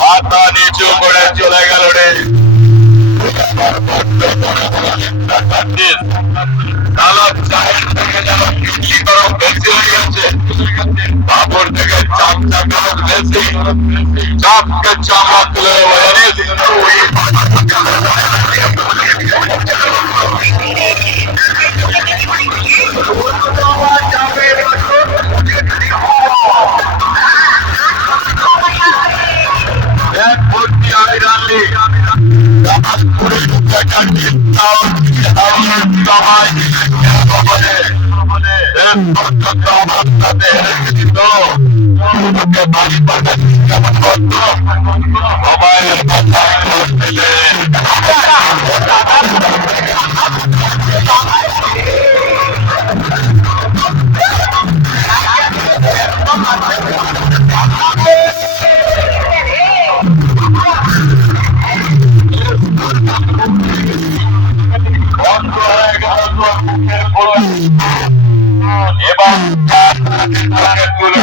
মাথা নিচু করে চলে গেল রে কালো চায়ের থেকে যেন কিডনি গরম বেশি হয়ে গেছে কাপড় থেকে চামচা গরম বেশি চাপকে চামড়া তুলে ভর্তি আমির তোর মুখের কোল এবং চার তারাকে তুলে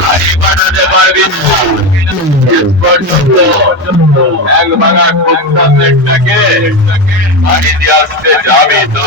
গাড়ি বানাতে পারবি এক ভাঙা কুত্তা বাড়ি আসতে যাবি তো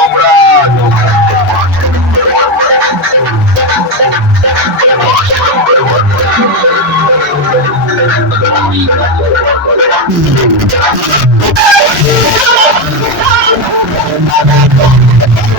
Oh, my God.